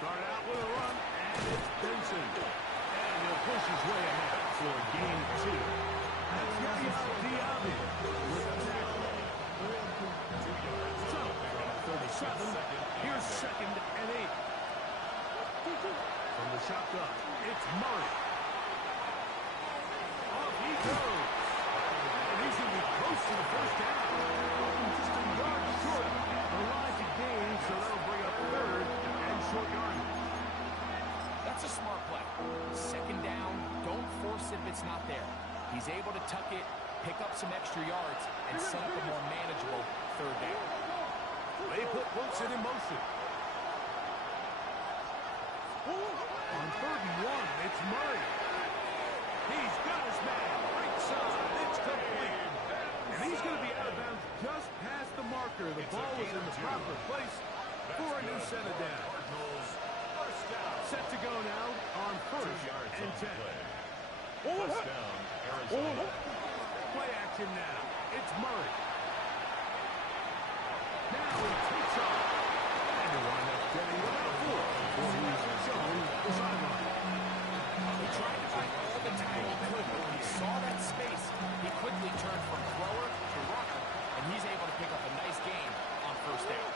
start out with a run, and it's Benson. And he'll push his way ahead for gain 2. That's Yaya Diaby with a tackle. So, from 37, here's 2nd and 8. From the shotgun, it's Murray. Off he goes. And he's going to be close to the first down. Just a yard short of the line to gain, so that'll bring up 3rd and short yardage. That's a smart play. 2nd down, don't force it if it's not there. He's able to tuck it, pick up some extra yards, and set up a more manageable 3rd down. They put Wilson in motion. On 3rd and 1, it's Murray. He's got his man. Right side. It's complete. And he's going to be out of bounds just past the marker. The ball is in the proper place for a new set of downs. Set to go now on 1st and 10. First down, Arizona. Play action now. It's Murray. Now he takes off. And he wind up getting about 4 before he's shown the sideline. He tried to find all the time he could. When he saw that space, he quickly turned from thrower to runner, and he's able to pick up a nice gain on 1st down.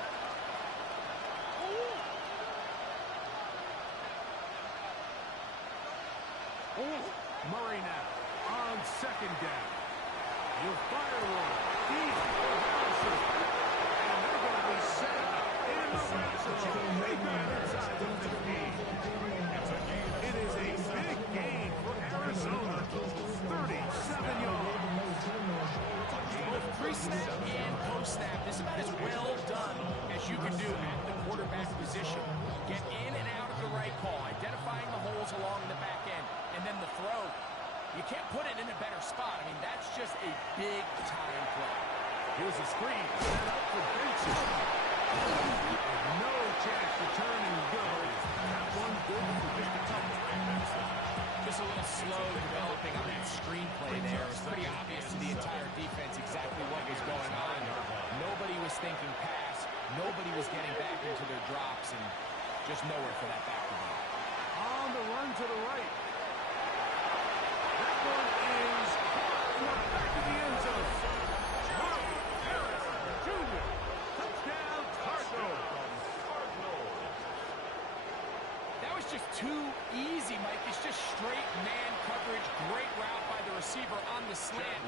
Murray now on 2nd down. He'll fire one deep for Harrison. And they're going to be set up in the red zone. They grab inside the 15. It is a big gain for Arizona. 37 yards. Both pre-snap and post-snap, this is about as well done as you can do at the quarterback position. Get in and out of the right call, identifying the holes along the back end, and then the throw. You can't put it in a better spot. I mean, that's just a big-time play. Here's a screen set up for Benson. No chance to turn and go. That one good for just a couple. Just a little slow developing on that screenplay there. It's pretty obvious to the entire defense exactly what was going on. Nobody was thinking pass. Nobody was getting back into their drops, and just nowhere for that back to go. On the run to the right. That one is caught back to the end zone. Joe Harris Jr. Touchdown, Cardinals. That was just too easy, Mike. It's just straight man coverage. Great route by the receiver on the slant.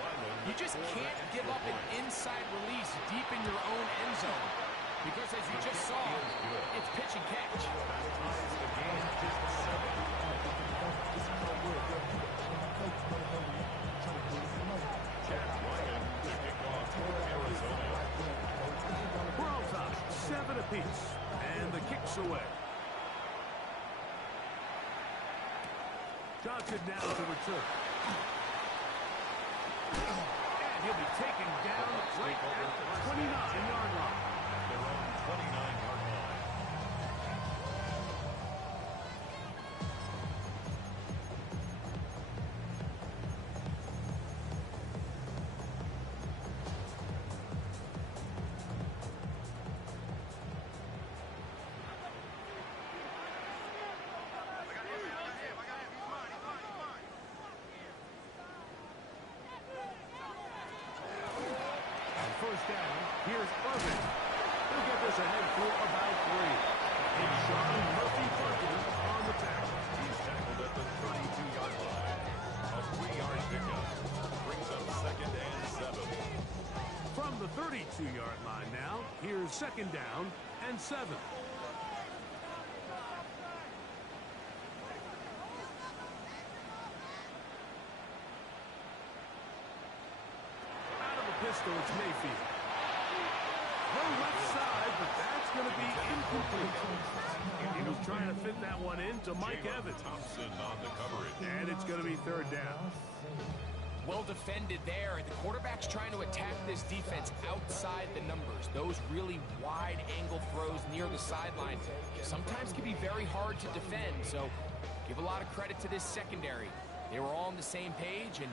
You just can't give up an inside release deep in your own end zone. Because as you just saw, it's pitch and catch. We're all tied, 7 apiece, and the kick's away. Johnson now to return. And he'll be taken down right at the 29-yard line. Their own 29-yard line. First down, here's Irvin. He'll get this ahead for about 3. And Sean Murphy Parker on the tackle. He's tackled at the 32-yard line. A 3-yard pickup brings up 2nd and 7. From the 32-yard line now, here's 2nd down and 7. Pistol, it's Mayfield. Throw left side, but that's going to be incomplete. He was trying to fit that one into Mike Evans. Thompson on the coverage. And it's going to be 3rd down. Well defended there. The quarterback's trying to attack this defense outside the numbers. Those really wide angle throws near the sideline sometimes can be very hard to defend. So give a lot of credit to this secondary. They were all on the same page, and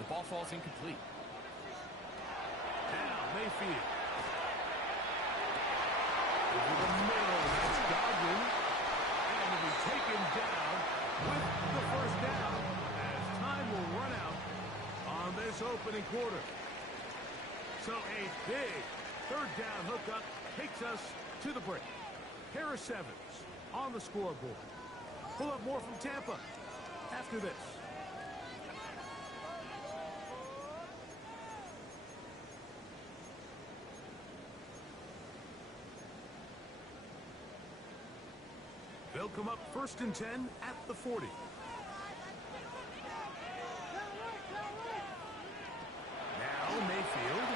the ball falls incomplete. Now Mayfield. Over the middle, that's Godwin. quarter. So a big third down hookup takes us to the break. Harris Evans on the scoreboard. Pull up more from Tampa after this. They'll come up 1st and 10 at the 40. Now Mayfield.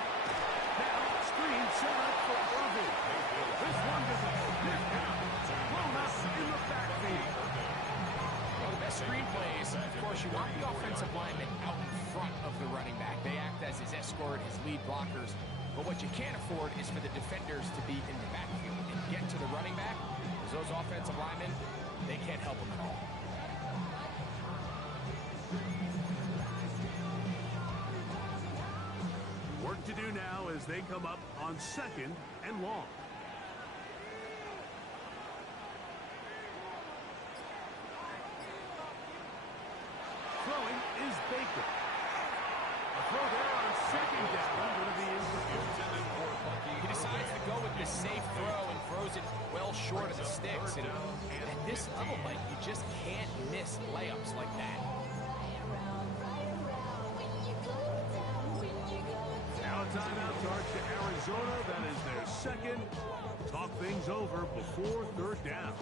Now screen set up for Irving. This one doesn't sniff out. Thrown up in the backfield. Well, the best screen plays, of course, you want the offensive lineman out in front of the running back. They act as his escort, his lead blockers. But what you can't afford is for the defenders to be in the backfield and get to the running back. Those offensive linemen, they can't help them at all. Work to do now as they come up on 2nd and long. Throwing is Baker. A throw there on 2nd down. Going to be intended for Bucky. He decides to go with the safe throw and throws it well short of the sticks. And at this level, Mike, you just can't miss layups like that. Now a timeout charge to Arizona. That is their 2nd. Talk things over before 3rd down.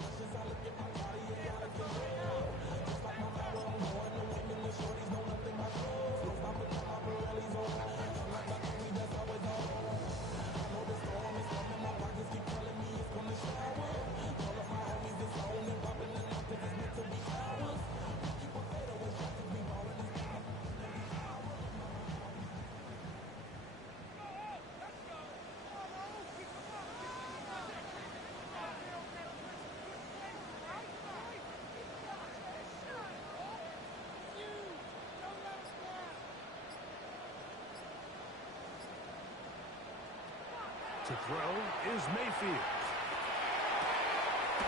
To throw is Mayfield.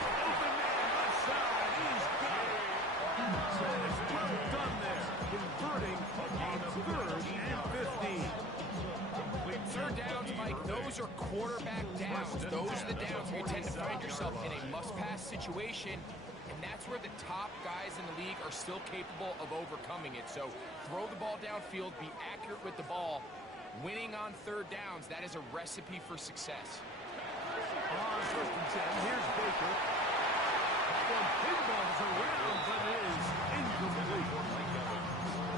Open man left side. He's got it. That is well done there. Converting on 3rd and 15. 3rd downs, Mike, those are quarterback downs. Those are the downs where you tend to find yourself in a must-pass situation, and that's where the top guys in the league are still capable of overcoming it. So throw the ball downfield, be accurate with the ball. Winning on 3rd downs, that is a recipe for success. On 1st and 10, here's Baker. That one pinballs around, but it is incomplete.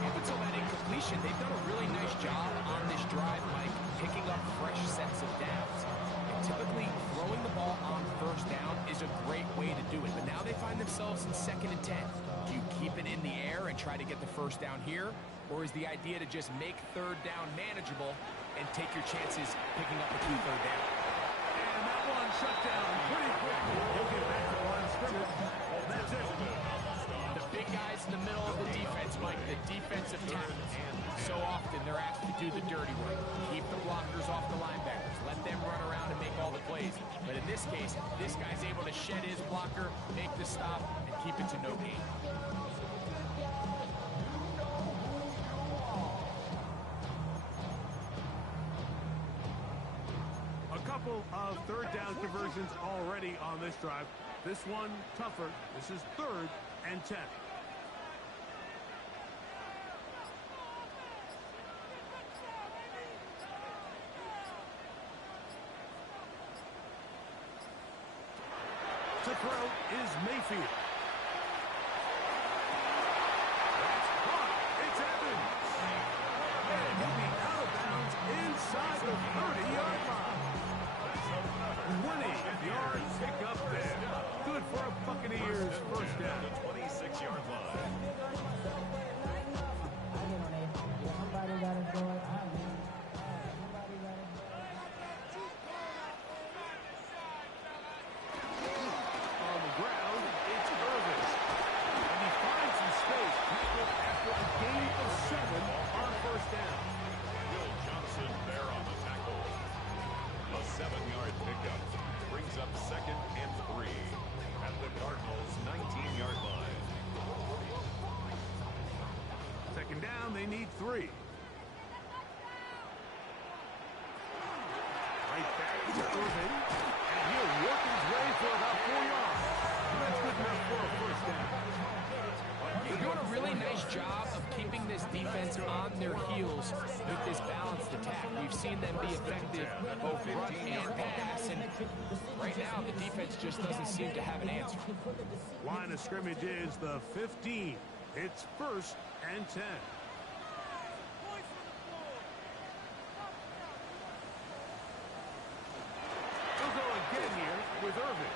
Up until that incompletion, they've done a really nice job on this drive, Mike, picking up fresh sets of downs. And typically, throwing the ball on 1st down is a great way to do it. But now they find themselves in 2nd and 10. Do you keep it in the air and try to get the 1st down here? Or is the idea to just make 3rd down manageable and take your chances picking up a key 3rd down? And that one shut down pretty quickly. He'll get back to the line of scrimmage. That's it. The big guys in the middle of the defense, Mike, the defensive tackles. So often they're asked to do the dirty work. Keep the blockers off the linebackers. Let them run around and make all the plays. But in this case, this guy's able to shed his blocker, make the stop, and keep it to no gain. Couple of 3rd down conversions already on this drive. This one tougher. This is 3rd and 10. To throw is Mayfield. That's caught. It's Evans. And he'll be out of bounds inside the 30-yard line. 20-yard pickup there. Good for a Buccaneers 1st down. 26-yard line. On the ground, it's Irving. And he finds some space after a gain of 7 on 1st down. Will Johnson there on the tackle. A 7-yard pickup brings up 2nd and 3 at the Cardinals' 19-yard line. 2nd down, they need 3. Irvin, and he'll work his way for about 4 yards. That's good enough for a first down. They're doing a really nice job of keeping this defense on their heels with this balanced attack. We've seen them be effective both run and pass, and right now the defense just doesn't seem to have an answer. Line of scrimmage is the 15. It's 1st and 10. They'll go again here with Irvin.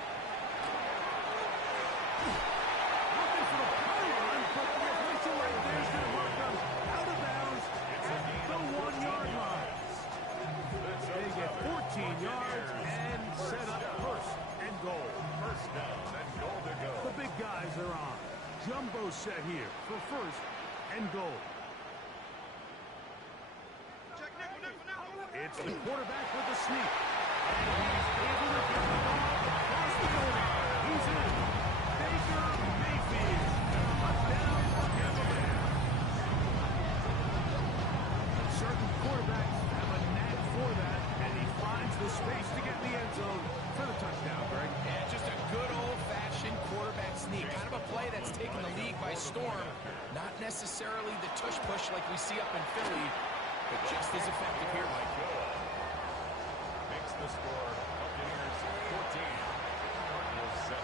Looking for the pylon, but the official right there is going to mark them out of bounds at the 1-yard line. They get 14 yards and set up 1st and goal. First down and goal to go. The big guys are on. Jumbo set here for 1st and goal. It's the quarterback with the sneak. And he's able to get the ball across the goal line. He's in. Baker Mayfield. Touchdown, Cavaliers. Certain quarterbacks have a knack for that, and he finds the space to get in the end zone for the touchdown, Greg. Yeah, just a good old-fashioned quarterback sneak. Kind of a play that's taken the league by storm. Not necessarily the tush-push like we see up in Philly, but just as effective here. Makes the score. Buccaneers 14. Cardinals 7.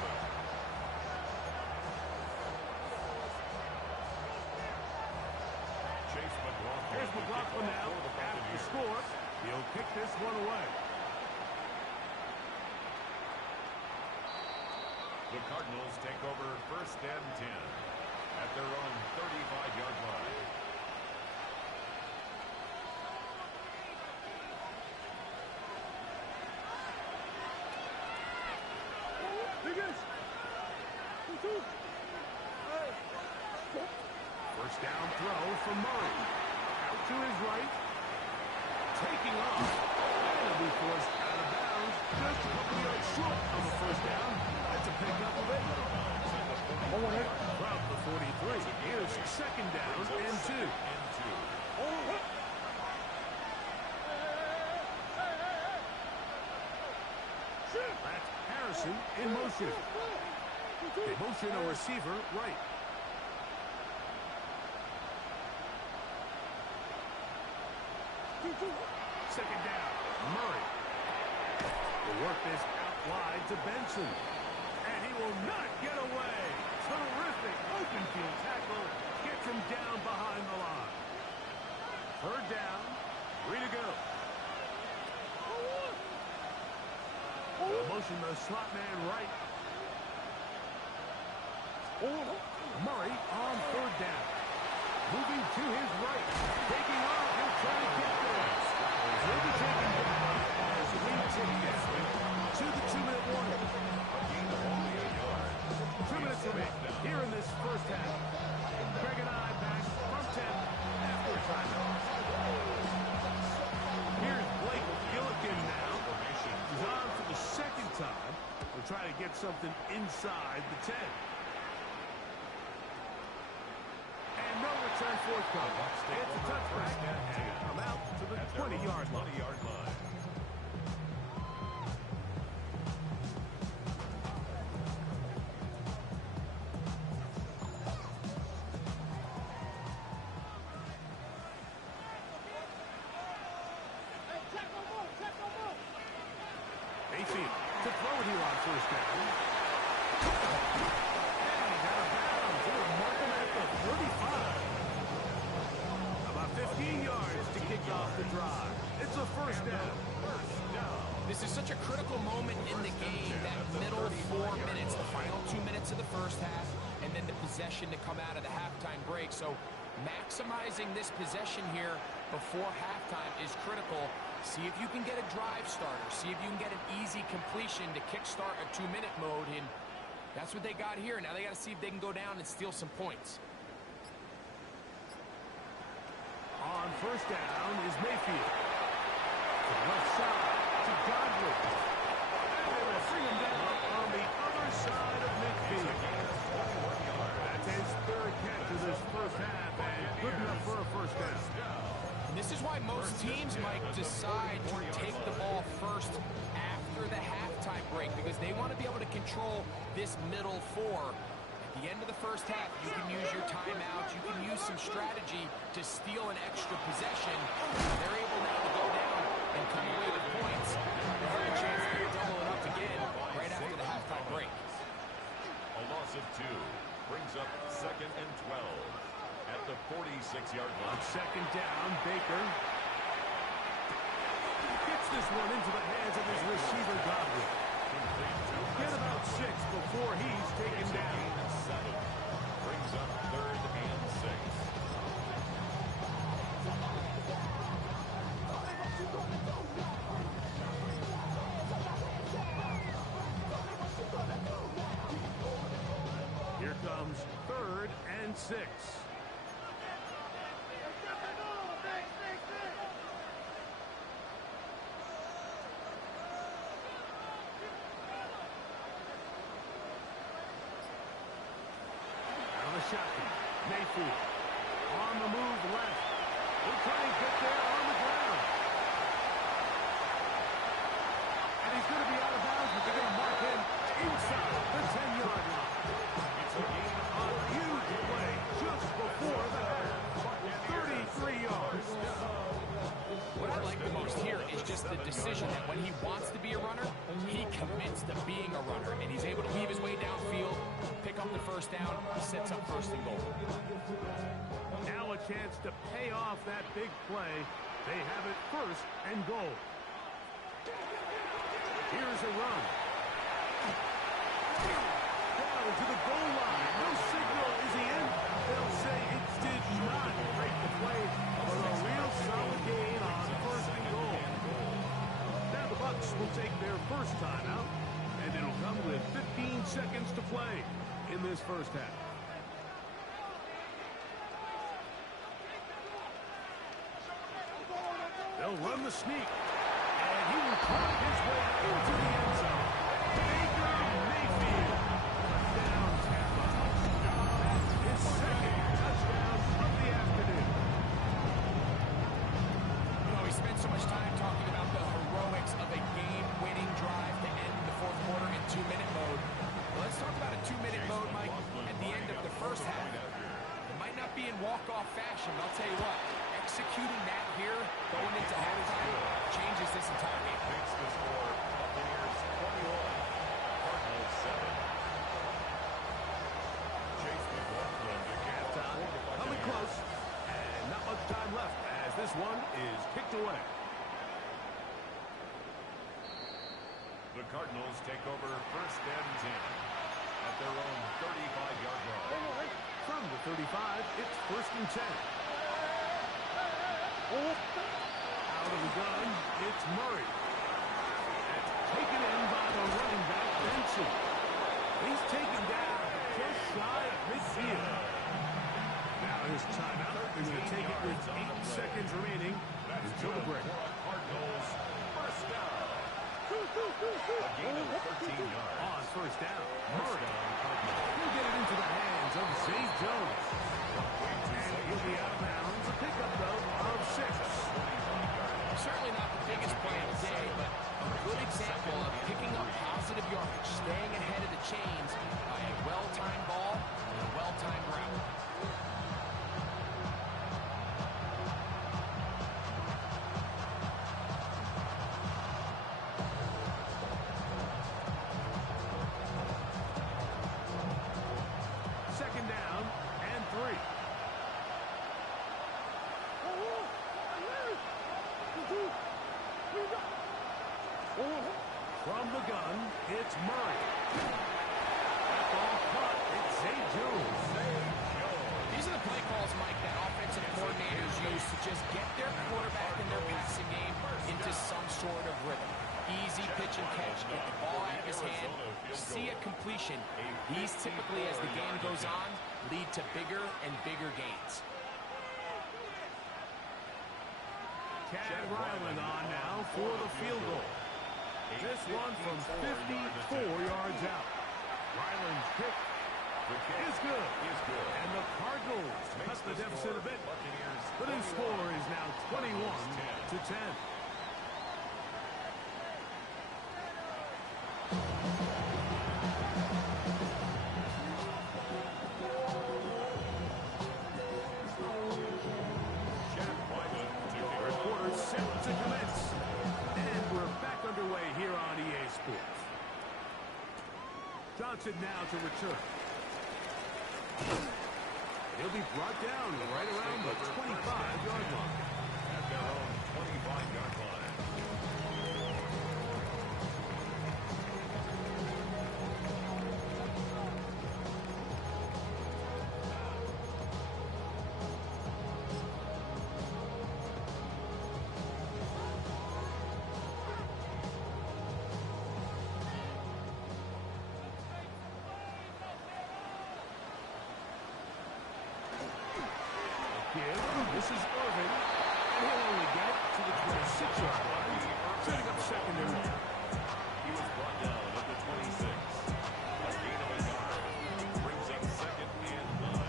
Chase McLaughlin. Here's McLaughlin now at the score. He'll kick this one away. The Cardinals take over 1st and 10 at their own 35-yard line. First down throw for Murray. Out to his right. Taking off. And it'll be forced out of bounds. Just a couple yards short of the first down. That's a pickup of it. From the 43. Here's 2nd down and 2. That's Harrison in motion. They motion a receiver right. Second down, Murray. Will work this out wide to Benson. And he will not get away. Terrific open field tackle. Gets him down behind the line. 3rd down, 3 to go. They'll motion the slot man right. Murray on 3rd down. Moving to his right. Taking off. He'll try to get there. He'll be taken down as we take it to the 2-minute warning. 2 minutes remain here in this first half. Greg and I back from 10 after a timeout. Here's Blake Gillikin now. He's on for the 2nd time. We'll try to get something inside the 10. And no return forthcoming. It's a touchback, and I'm out to the 20-yard line. Mayfield to throw it here on 1st down. And he's out of bounds. It'll mark him at the 35. About 15 yards to kick off the drive. It's a 1st down. This is such a critical moment in the game, that middle 4 minutes, the final 2 minutes of the first half, and then the possession to come out of the halftime break. So maximizing this possession here before halftime is critical. See if you can get a drive starter. See if you can get an easy completion to kickstart a 2-minute mode, and that's what they got here. Now they got to see if they can go down and steal some points. On 1st down is Mayfield. To the left side to Godwin. And they will bring him down on the other side of midfield. That's his 3rd catch of this first half, and good enough for a 1st down. And this is why most teams might decide to take the ball first after after the halftime break because they want to be able to control this middle four. At the end of the first half, you can use your timeout. You can use some strategy to steal an extra possession. They're able now to go down and come away with points. They have a chance to double it up again right after the halftime break. A loss of 2 brings up 2nd and 12 at the 46-yard line. On second down, Baker gets this one into the hands of his receiver, Godwin. Get about 6 before he's taken down. 7 brings up 3rd and 6. Here comes 3rd and 6. Shotgun. Mayfield on the move left. He'll try and get there on the ground. And he's going to be out of bounds, but they're going to mark him inside the 10-yard line. It's a gain on a huge play just before the half. 33 yards. What I like the most here is just the decision that when he wants to be a runner, he commits to being a runner, and he's able to weave his way downfield, pick up the first down, sets up 1st and goal. Now a chance to pay off that big play. They have it 1st and goal. Here's a run. Down to the goal line. No signal. Is he in? They'll say it did not break the play, but a real solid gain on 1st and goal. Now the Bucs will take their first timeout, and it'll come with 15 seconds to play in this first half. They'll run the sneak, and he will drive his way into the end zone. Baker Mayfield, touchdown Tampa. His 2nd touchdown of the afternoon. You know, we spent so much time talking about the heroics of a game-winning drive to end the 4th quarter in 2-minute mode. Well, let's talk about a 2-minute mode, Mike, at the end of the first half. It might not be in walk-off fashion, but I'll tell you what, executing that here, going into halftime, changes this entire game. Makes the score Buccaneers 21, Cardinals 7. Chase McLaughlin to Halftime coming close, and not much time left as this one is kicked away. The Cardinals take over 1st and 10 at their own 35-yard line. From the 35, it's 1st and 10. Out of the gun, it's Murray. It's taken in by the running back, Benson. He's taken down just shy of midfield. Now his timeout. They're going to take it with 8 seconds remaining until the break. Cardinals first down. A gain of 13 yards. On 1st down, Murray. He'll get it into the hands of Zay Jones. And he'll be out of bounds. A pickup, though, of 6. Certainly not the biggest play of the day, but a good example of picking up positive yardage, staying ahead of the chains by a well-timed ball and a well-timed route. Second down and 3. From the gun, it's Murray. That ball caught. It's Zay Jones. These are the play calls, Mike, that offensive coordinators use to just get their quarterback and their passing game into some sort of rhythm. Easy pitch and catch, get the ball out of his hand, see a completion. These typically, as the game goes on, lead to bigger and bigger gains. Chad Ryland on now for the field goal. This one from 54 yards out. Ryland's kick is good. And the Cardinals cut the deficit a bit. The new score is now 21-10. Johnson now to return. He'll be brought down right around the 25-yard line. At their own 25-yard line. This is Irvin, and he'll only get it to the 26-yard line, setting up second and 1. He was brought down at the 26. A gain of a yard. Brings up second and 9.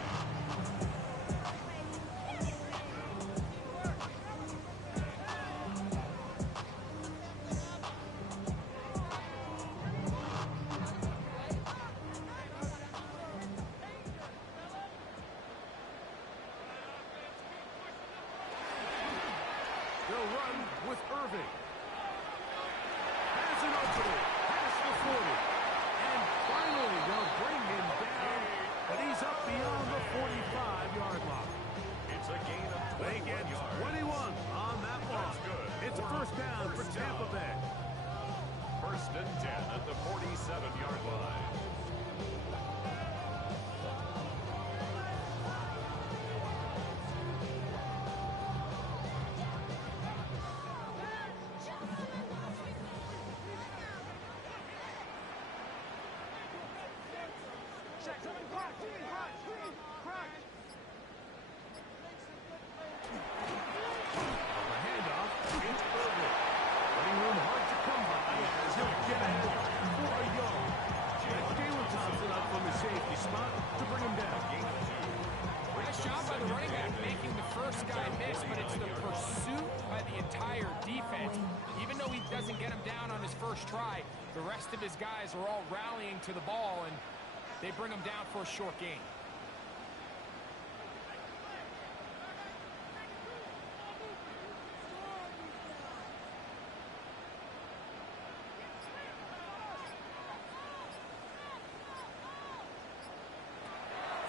They'll run with Irving. Has an opening. Past the 40. And finally, they'll bring him down. But he's up beyond the 45-yard line. It's a gain of They 21 get yards. 21 on that one. That's good. It's a first down for Tampa Bay. First and 10 at the 47-yard line. Try. The rest of his guys are all rallying to the ball, and they bring him down for a short gain.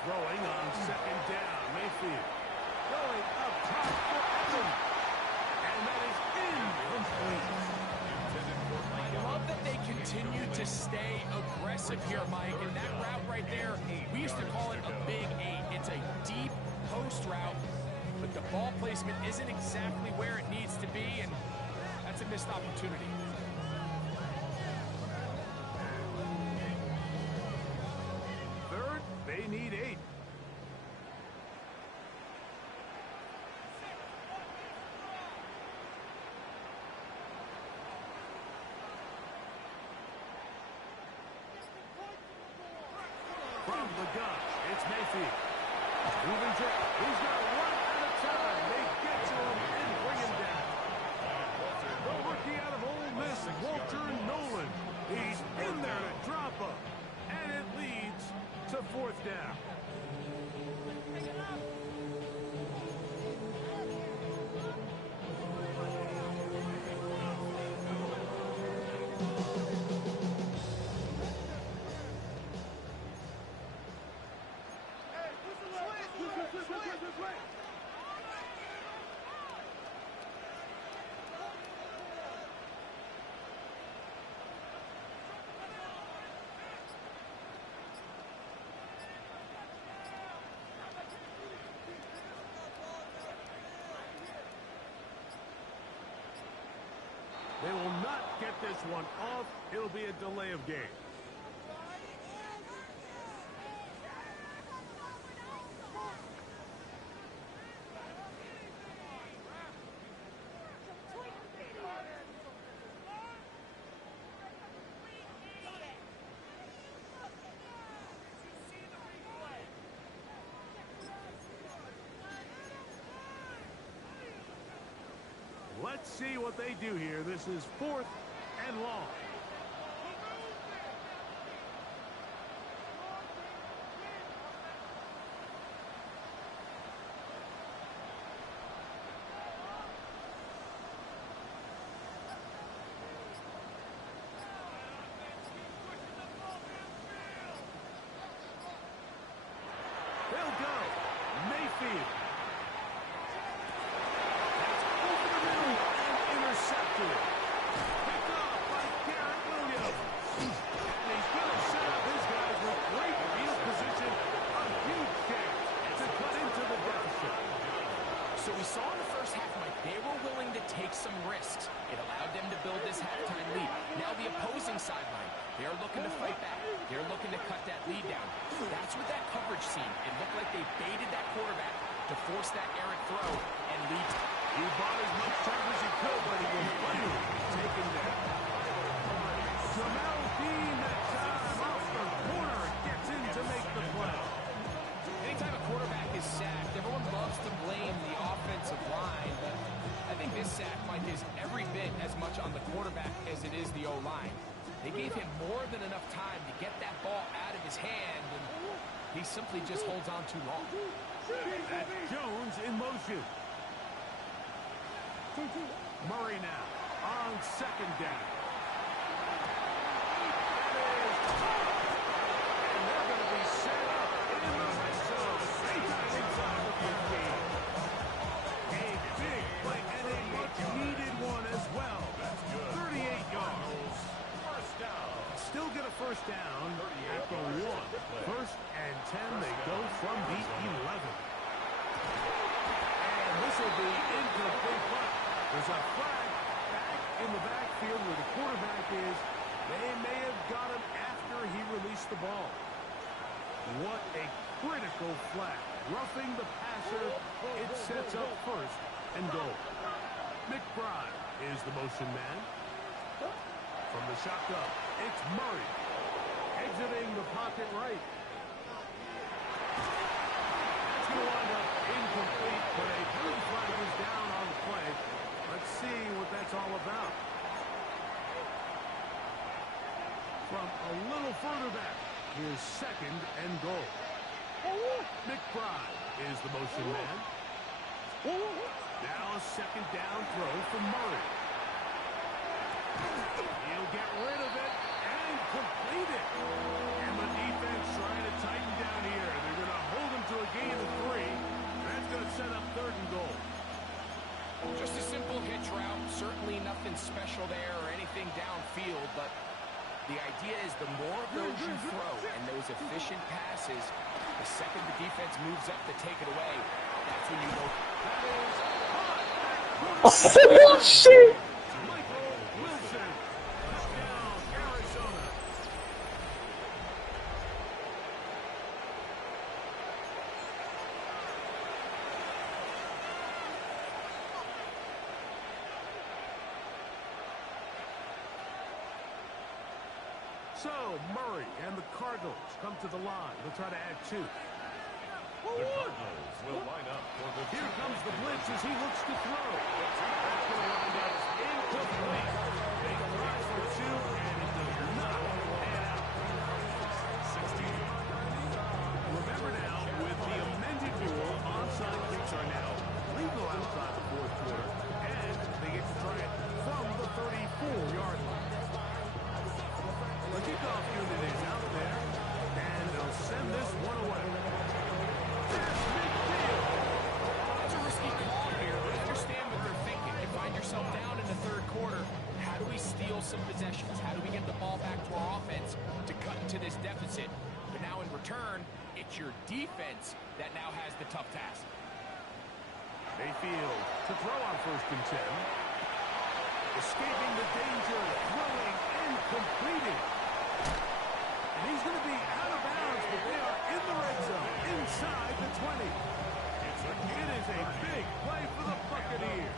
Throwing on second down, Mayfield. Going up top for Evans. And that is incomplete. I love that they continue to stay aggressive here, Mike, and that route right there, we used to call it a big 8. It's a deep post route, but the ball placement isn't exactly where it needs to be, and that's a missed opportunity. Third, they need 8. From the gun, it's Mayfield. Moving drift. He's got one at a time. They get to him and bring him down. The rookie out of Ole Miss, Walter Nolan. He's in there to drop him. And it leads to fourth down. They will not get this one off. It'll be a delay of game. Let's see what they do here. This is fourth and long. They'll go. Mayfield. That's over the middle and intercepted. Picked off by Garrett Williams. And he's going to set up his guys with great field position. A huge chance to cut into the deficit. So we saw in the first half, Mike, they were willing to take some risks. It allowed them to build this halftime lead. Now the opposing sideline, they're looking to fight back. They're looking to cut that lead down. That's what that coverage seemed. It looked like they baited that quarterback to force that errant throw and lead. He bought as much time as he could, but he was finally taken down. Jamel Dean that time off the corner gets in to make the play. Anytime a quarterback is sacked, everyone loves to blame the offensive line, but I think this sack, Mike, is every bit as much on the quarterback as it is the O-line. They gave him more than enough time to get that ball out of his hand, and he simply just holds on too long. That's Jones in motion. Murray now on second down. And they're going to be set up in the red zone. Inside the 15. A big play and a much-needed one as well. 38 yards. First down. Still get a first down at the 1. First and 10, they go from the 11. And this will be incomplete punt. There's a flag back in the backfield where the quarterback is. They may have got him after he released the ball. What a critical flag. Roughing the passer. It sets up first and goal. McBride is the motion man. From the shotgun, it's Murray. Exiting the pocket right. That's going to wind up incomplete, but a blue flag is down on the play. Let's see what that's all about. From a little further back, here's second and goal. McBride is the motion man. Now a second down throw from Murray. He'll get rid of it and complete it. And the defense trying to tighten down here. They're going to hold him to a gain of 3. That's going to set up third and goal. Just a simple hitch route. Certainly nothing special there or anything downfield, but the idea is the more of those you throw and those efficient passes, the second the defense moves up to take it away, that's when you go. Oh, shit! Michael Wilson, touchdown, Arizona. So, Murray and the Cardinals come to the line. They'll try to add 2. The Cardinals will line up for the Here comes the blitz as he looks to throw. That's going to wind up incomplete. They try for 2, and it does not pan out. 16. Remember now, with the amended rule, onside kicks are now legal outside the fourth quarter, and they get to try it from the 34-yard line. The kickoff unit is out there, and they'll send this one away. That's midfield. It's a risky call here, but understand what they're thinking. You find yourself down in the third quarter. How do we steal some possessions? How do we get the ball back to our offense to cut into this deficit? But now in return, it's your defense that now has the tough task. Mayfield to throw on first and 10. Escaping the danger, throwing and completing. And he's going to be out of bounds, but they are in the red zone, inside the 20. It is a big play for the Buccaneers.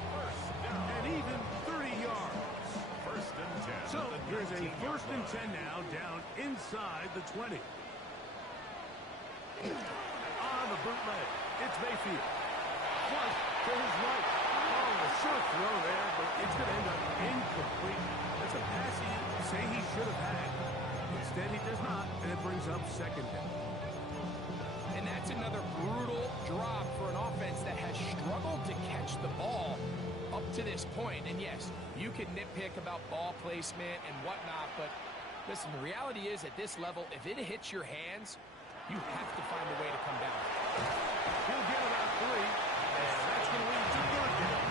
And even 30 yards. First and 10. So here's a first and 10 now, down inside the 20. On the bootleg, it's Mayfield. Flush to his right. Oh, a short throw there, but it's going to end up incomplete. That's a pass he say he should have had. Instead, he does not, and it brings up second down. And that's another brutal drop for an offense that has struggled to catch the ball up to this point. And yes, you can nitpick about ball placement and whatnot, but listen, the reality is at this level, if it hits your hands, You have to find a way to come down. He'll get about 3, and that's going to lead to 3rd down.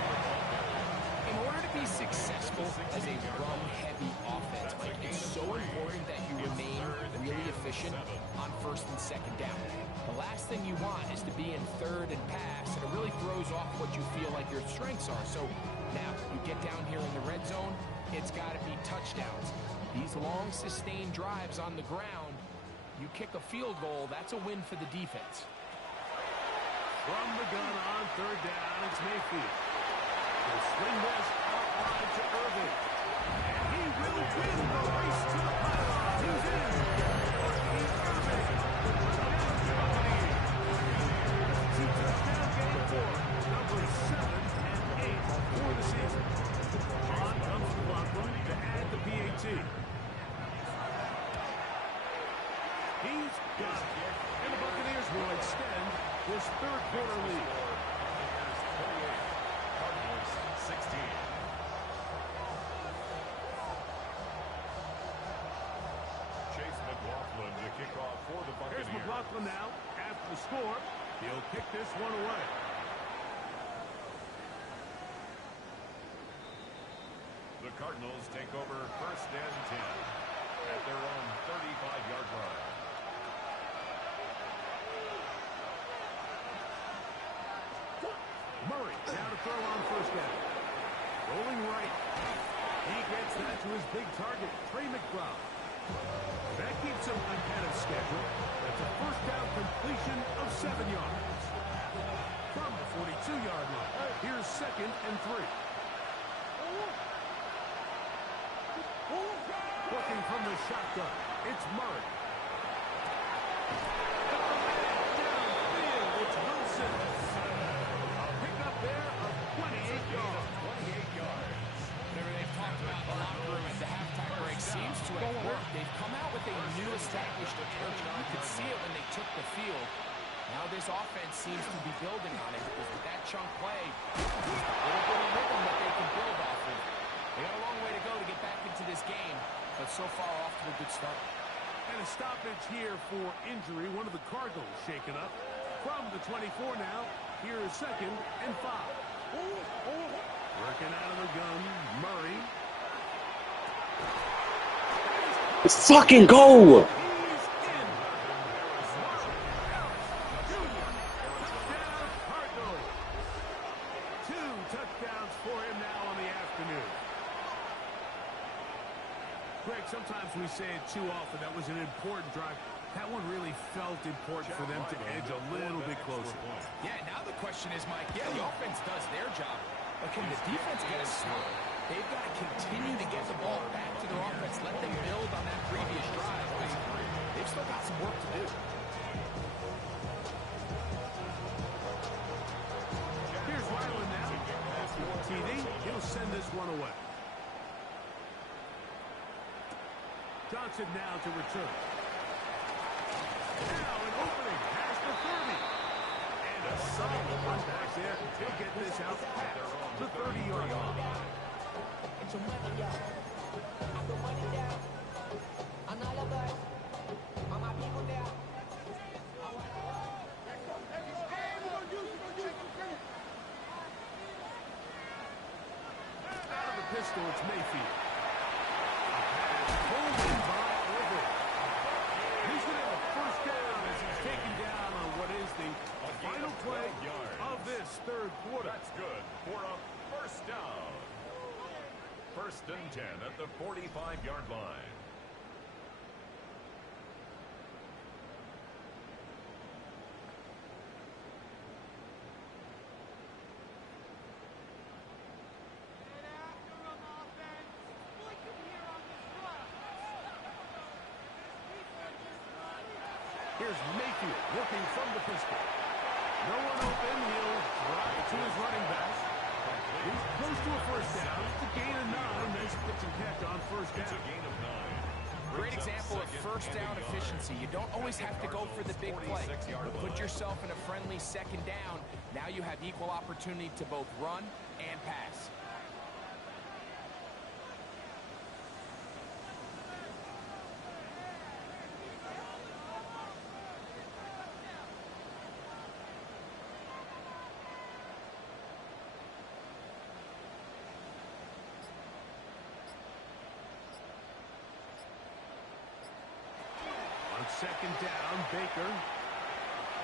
In order to be successful as a run-heavy offense, Mike, it's so important that you remain really efficient on 1st and 2nd down. The last thing you want is to be in 3rd and pass, and it really throws off what you feel like your strengths are. So now you get down here in the red zone, it's got to be touchdowns. These long, sustained drives on the ground, you kick a field goal, that's a win for the defense. From the gun on 3rd down, it's Mayfield. He'll swing this outside to Irving. And he will win the race to the pylon. He's in. He's Irving. Two-touchdown game for number 7 and 8 for the season. On comes McLaughlin to add the PAT. He's got it. And the Buccaneers will extend this 3rd quarter lead. 16. Chase McLaughlin to kick off for the Buccaneers. Here's McLaughlin now. After the score, he'll kick this one away. The Cardinals take over 1st and 10 at their own 35-yard line. Murray now to throw on 1st down. Rolling right. He gets that to his big target, Trey McBride. That keeps him ahead of schedule. That's a 1st down completion of 7 yards. From the 42-yard line, here's 2nd and 3. Working from the shotgun, it's Murray. Downfield, it's Wilson. A pickup there of 28 yards. 28 yards. Whatever they've talked about in the locker room at the halftime break seems to have worked. They've come out with a new established approach. You could see it when they took the field. Now this offense seems to be building on it because with that chunk play, there's a little bit of rhythm that they can build off of. They got a long way to go to get back into this game, but so far off to a good start. And a stoppage here for injury. One of the Cardinals shaken up. From the 24 now, here is 2nd and 5. Working out of the gun, Murray. Let's fucking go! He's in. Junior. Touchdown, Cardinals. 2 touchdowns for him now on the afternoon. Greg, sometimes we say it too often. That was an important drive. That one really felt important for them to edge a little bit closer. Yeah, now the question is, Mike, the offense does their job, but can the defense get a stop? They've got to continue to get the ball back to their offense, let them build on that previous drive. They've still got some work to do. Here's Ryland now. TD, he'll send this one away. Johnson now to return. Now an opening past the 30. And a solid run back there. He'll get this out past the 30-yard line. Out of the pistol, it's Mayfield. Pulled in by Irving. He's going to have a 1st down as he's taken down on what is the final play of this 3rd quarter. That's good for a 1st down. 1st and 10 at the 45-yard line. Here's Mayfield working from the pistol. No one open. He'll drive to his running back. He's close to a 1st down. It's a gain of 9. Nice pitch and catch on 1st down. It's a gain of 9. Great example of 1st down efficiency. You don't always have to go for the big play, but put yourself in a friendly 2nd down. Now you have equal opportunity to both run and pass. second down, Baker.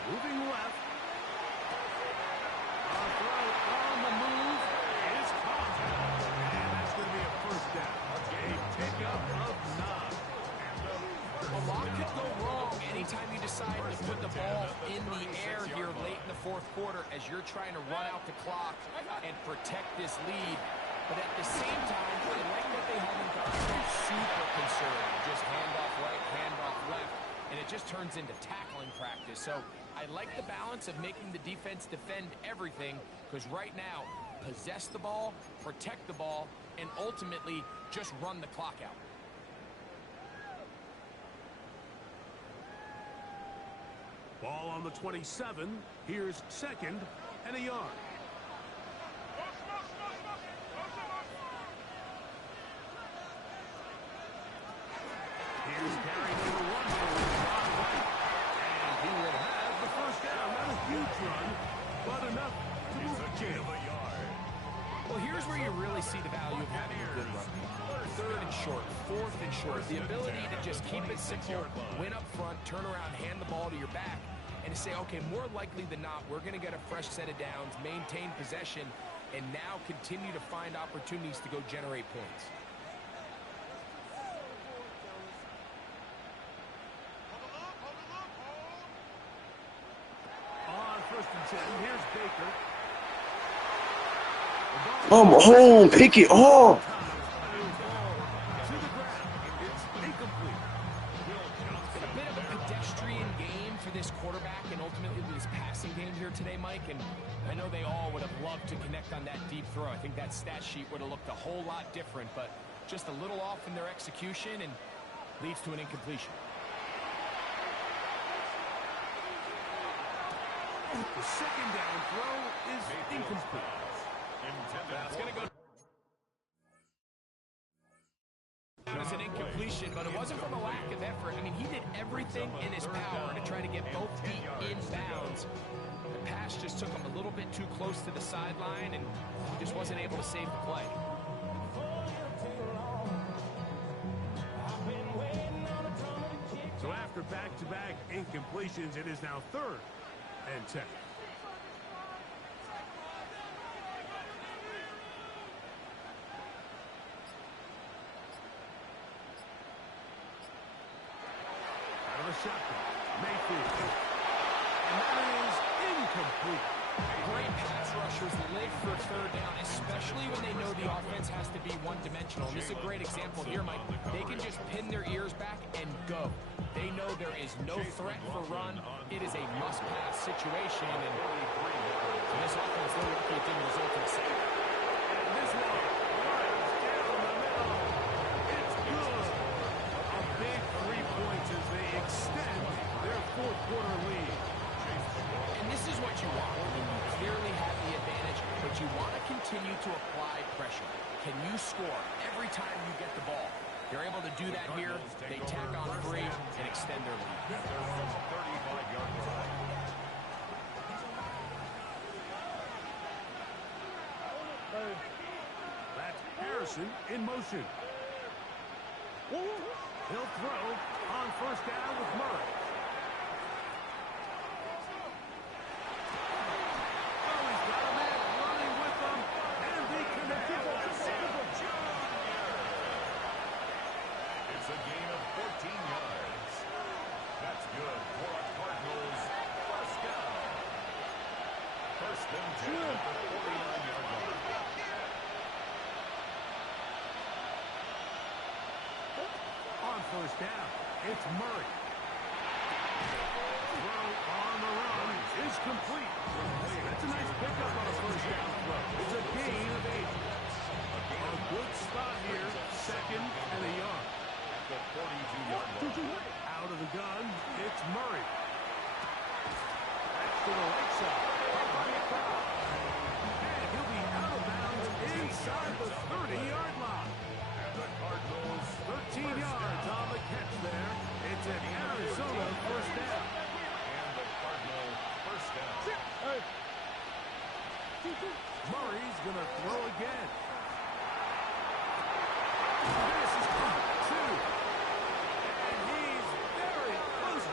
Moving left. Throw on the move is caught. And that's going to be a first down. A pickup of 9. A lot could go wrong anytime you decide to put the ball in the air here late in the fourth quarter as you're trying to run out the clock and protect this lead. But at the same time, I like that they haven't gotten super conservative. Just handoff right, handoff left, and it just turns into tackling practice. So I like the balance of making the defense defend everything, because right now, possess the ball, protect the ball, and ultimately just run the clock out. Ball on the 27. Here's second and a yard. Here's carry number 1 for Ron White. And he will have the first down. Not a huge run, but enough to move the chain. Well, here's where you really see the value of having a good run. Third and short, fourth and short. The ability to just keep it simple, win up front, turn around, hand the ball to your back, and to say, okay, more likely than not, we're going to get a fresh set of downs, maintain possession, and now continue to find opportunities to go generate points. On first and 10, here's Baker. Come on, pick it off. To the ground. It's incomplete. It's been a bit of a pedestrian game for this quarterback and ultimately this passing game here today, Mike. And I know they all would have loved to connect on that deep throw. I think that stat sheet would have looked a whole lot different, but just a little off in their execution and leads to an incompletion. The second down throw is incomplete. It's going to go. It was an incompletion, but it wasn't from a lack of effort. I mean, he did everything in his power to try to get both feet in bounds. The pass just took him a little bit too close to the sideline, and he just wasn't able to save the play. So after back-to-back incompletions, it is now third and 10. Out of the shotgun, Mayfield. And that is incomplete. Great pass rushers live for third down, especially when they know the offense has to be one-dimensional. And this is a great example here, Mike. They can just pin their ears back and go. They know there is no threat for run. It is a must-pass situation, and this offense, they're lucky it didn't result in a sack. And this one runs down the middle. It's good. A big 3 points as they extend their fourth quarter lead. And this is what you want. I mean, you clearly have the advantage, but you want to continue to apply pressure. Can you score every time you get the ball? They're able to do that here. They tack on 3 and extend their lead. That's Harrison in motion. He'll throw on first down with Murray. Oh, he's got a man running with them, and they connect. It's a gain of 14 yards. That's good for a Cardinals first down. First and 10 at the 49-yard line. On first down, it's Murray. Throw on the run is complete. That's a nice pickup on a first down throw. It's a gain of 8. A good spot here, second and a yard. The 42-yard line. Out of the gun, it's Murray. That's to the right side. And he'll be out of bounds inside the 30-yard line. And the Cardinals 13 yards on the catch there. It's an Arizona first down. and the Cardinal first down. Murray's going to throw again. This is caught, 2. And he's very close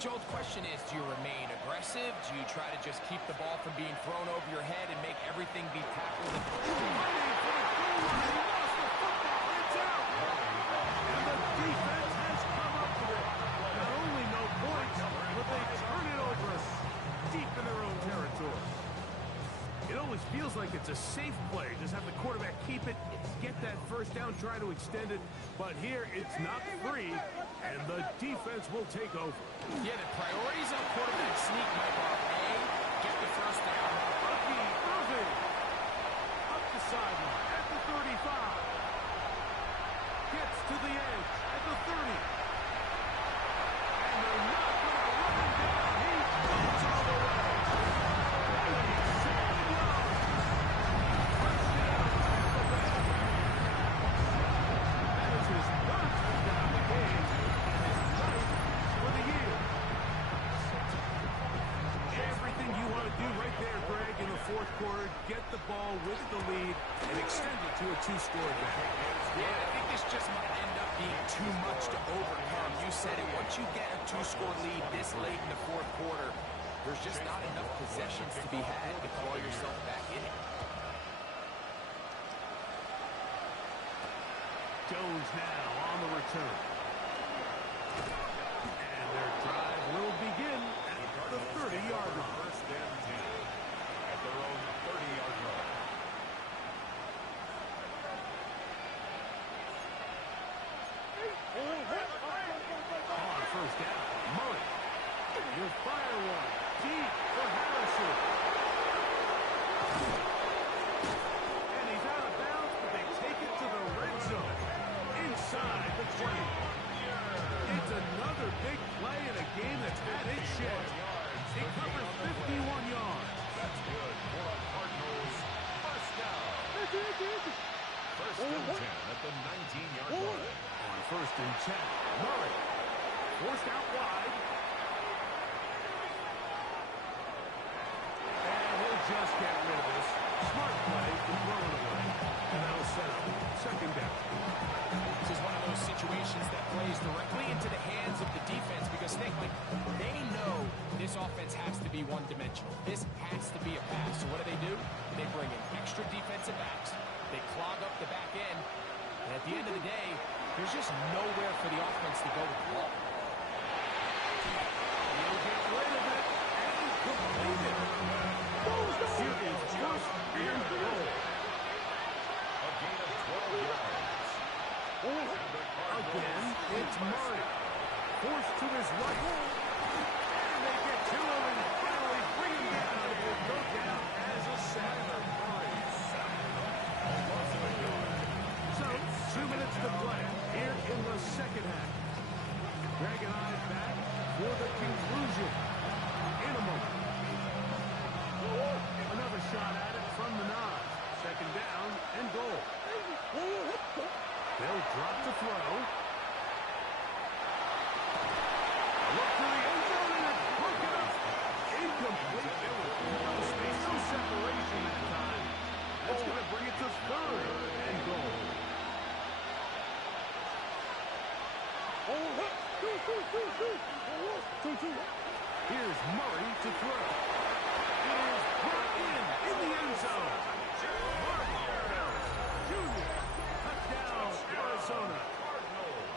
age-old question is, do you remain aggressive? Do you try to just keep the ball from being thrown over your head and make everything be tackled? Fighting for the goal line. He lost the football. It's out. And the defense has come up with it. Not only no points, but they turn it over deep in their own territory. It always feels like it's a safe play. Just have the quarterback keep it, get that first down, try to extend it. But here, it's not free, and the defense will take over. Yeah, the priorities of quarterback sneak, Mike, are A, get the first down. Bucky Irving up the sideline at the 35. Gets to the edge at the 30. And they're not going to run him down. He goes all the way. 87 yards. Touchdown, Tampa Bay. That is his third touchdown of the game and his ninth for the year. Everything you want to do right there, Greg, in the fourth quarter, get the ball with the lead and extend it to a two-score game. Yeah, I think this just might end up being too much to overcome. You said it. Once you get a two-score lead this late in the fourth quarter, there's just not enough possessions to be had to claw yourself back in it. Jones now on the return. And their drive will begin at the 30-yard line. First and 10 at their own 30-yard line. On first down, Murray will fire one deep for Harrison. And he's out of bounds, but they take it to the red zone inside the 20. It's another big play in a game that's had its share. It covers 51 yards. That's good for a Cardinals first down. First and 10 at the 19-yard line. On first and 10, Murray forced out wide. And he'll just get rid of this. Smart play to throw it away. And that'll set up second down. This is one of those situations that plays directly into the hands of the defense because they know this offense has to be one-dimensional. This has to be a pass. So what do? They bring in extra defensive backs. They clog up the back end. And at the end of the day, there's just nowhere for the offense to go with the ball. He'll get rid of it and complete it. Here is first and goal. A gain of 12 yards. Again, it's Murray. Forced to his right. And they get to him and finally bring him down. It will go down as a sack. So, 2 minutes to play here in the second half. Greg and I back for the conclusion in a moment. Another shot at it from the 9. Second down and goal. They'll drop the throw. Look to the end zone and it's broken up. Incomplete. There was no space, no separation that time. That's going to bring it to third and goal. Here's Murray to throw. It is brought in the end zone. Junior, touchdown, Arizona.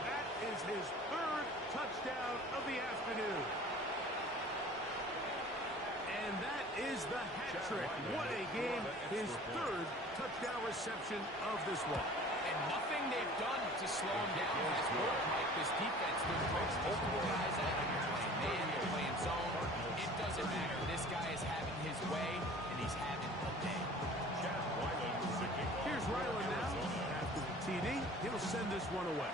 That is his third touchdown of the afternoon. And that is the hat trick. What a game. His third touchdown reception of this one. And nothing they've done to slow him down has worked, Mike. This defense, they're playing multiple guys out. They're playing man, they're playing zone. It doesn't matter. This guy is having his way, and he's having a day. Here's Ryland now. After the TD, he'll send this one away.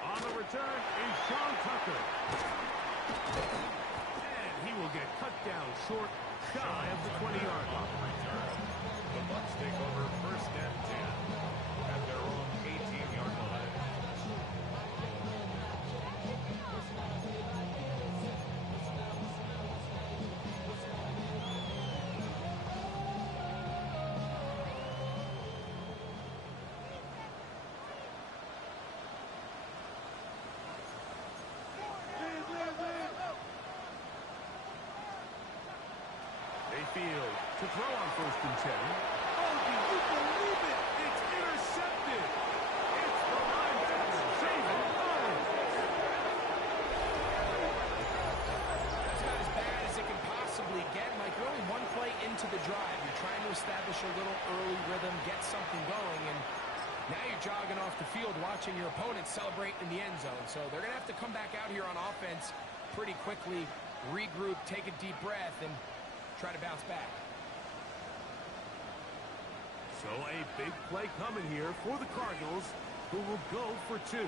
On the return is Sean Tucker. And he will get cut down short, shy of the 20-yard line. The Bucs take over first and 10 at their own 18-yard line. throw on 1st and 10. Oh, do you believe it? It's intercepted. It's the linebacker, David Collins. That's about as bad as it can possibly get. Like, we're only one play into the drive. You're trying to establish a little early rhythm, get something going, and now you're jogging off the field watching your opponent celebrate in the end zone. So they're going to have to come back out here on offense pretty quickly, regroup, take a deep breath, and try to bounce back. So a big play coming here for the Cardinals, who will go for 2.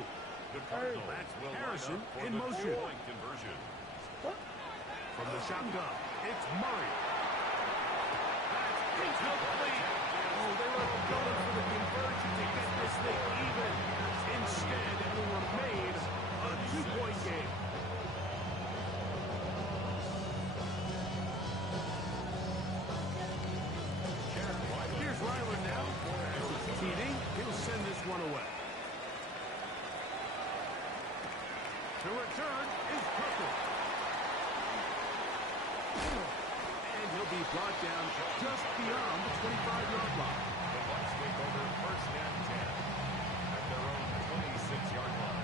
The Cardinals That's will Harrison line up for in the motion. two-point conversion. From the shotgun, it's Murray. That's incomplete. Oh, they were going for the conversion to get this thing even. Instead, it will remain a 2-point game. Here's Ryland now. As it's TD, he'll send this one away. The return is perfect. And he'll be brought down just beyond the 25-yard line. The Bucs take over 1st and 10 at their own 26-yard line.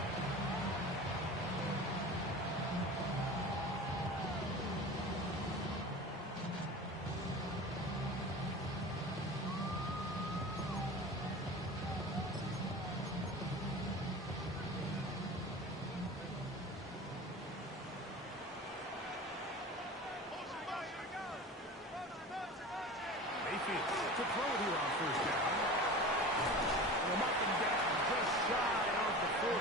Mayfield to throw it here on 1st down. From up and down, just shy of the 40.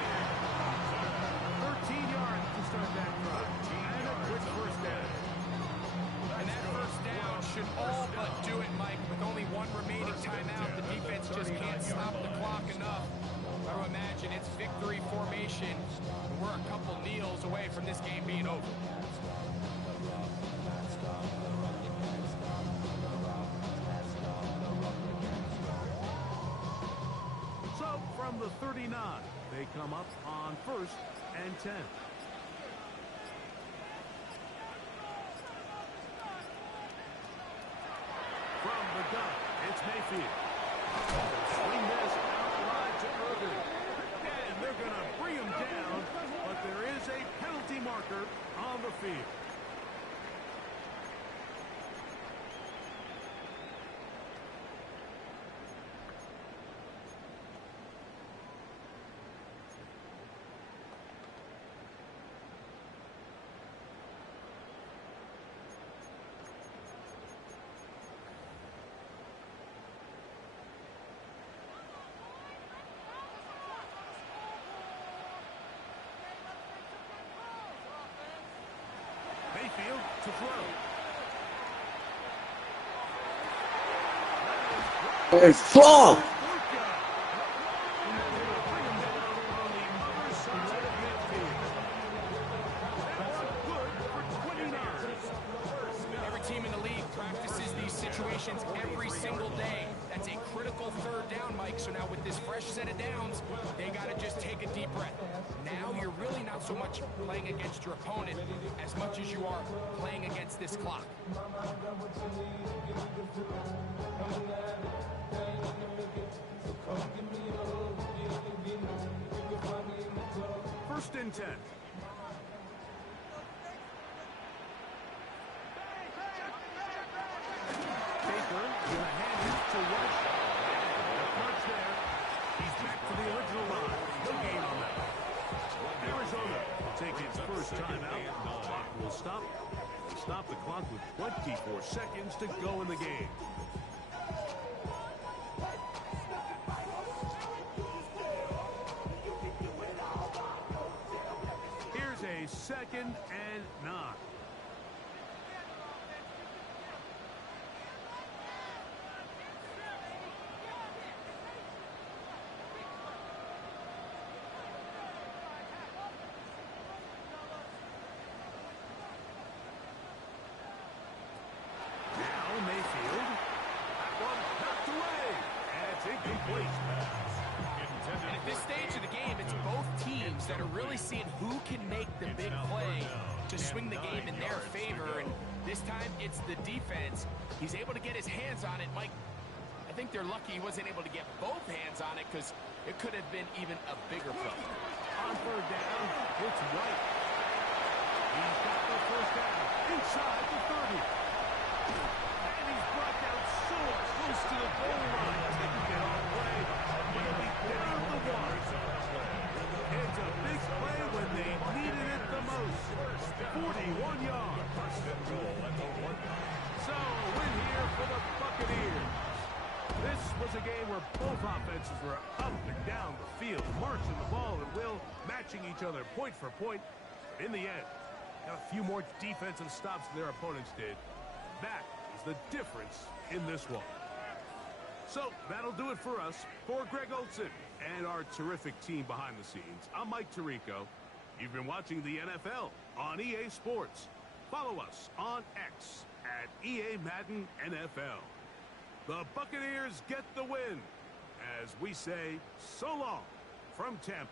13 yards to start that drive. And a quick 1st down. And that 1st down should all but do it, Mike. With only one remaining timeout, the defense just can't stop the clock enough. I would imagine it's victory formation. We're a couple kneels away from this game being over. So from the 39, they come up on 1st and 10. From the gun, it's Mayfield. Swing this out wide to Urban. And they're going to bring him down, but there is a penalty marker on the field. Mayfield to throw. Hey, fuck! Every team in the league practices these situations every single day. That's a critical 3rd down, Mike. So now with this fresh set of downs, they got to just take a deep breath. Now you're really not so much playing against your opponent as much as you are playing against this clock. 1st and 10. Baker gonna hand it to Rush. The punch there. He's back to the original line. No gain on that. Arizona will take its 1st timeout. Clock will stop. Stop the clock with 24 seconds to go in the game. Here's a 2nd and 9. Mayfield. That one knocked away. And it's incomplete. And at this stage of the game, it's both teams that are really seeing who can make the big play to swing the game in their favor. And this time, it's the defense. He's able to get his hands on it. Mike, I think they're lucky he wasn't able to get both hands on it because it could have been even a bigger play. On third down, it's White. He's got the first down inside the 30. And he's brought down so close to the goal line. Didn't get all the way, but he'll be down the one. It's a big play when they needed it the most. 41 yards. So a win here for the Buccaneers. This was a game where both offenses were up and down the field, marching the ball at will, matching each other point for point. In the end, got a few more defensive stops than their opponents did. That is the difference in this one. So that'll do it for us. For Greg Olson and our terrific team behind the scenes, I'm Mike Tirico. You've been watching the NFL on EA Sports. Follow us on X at EA Madden NFL. The Buccaneers get the win as we say so long from Tampa.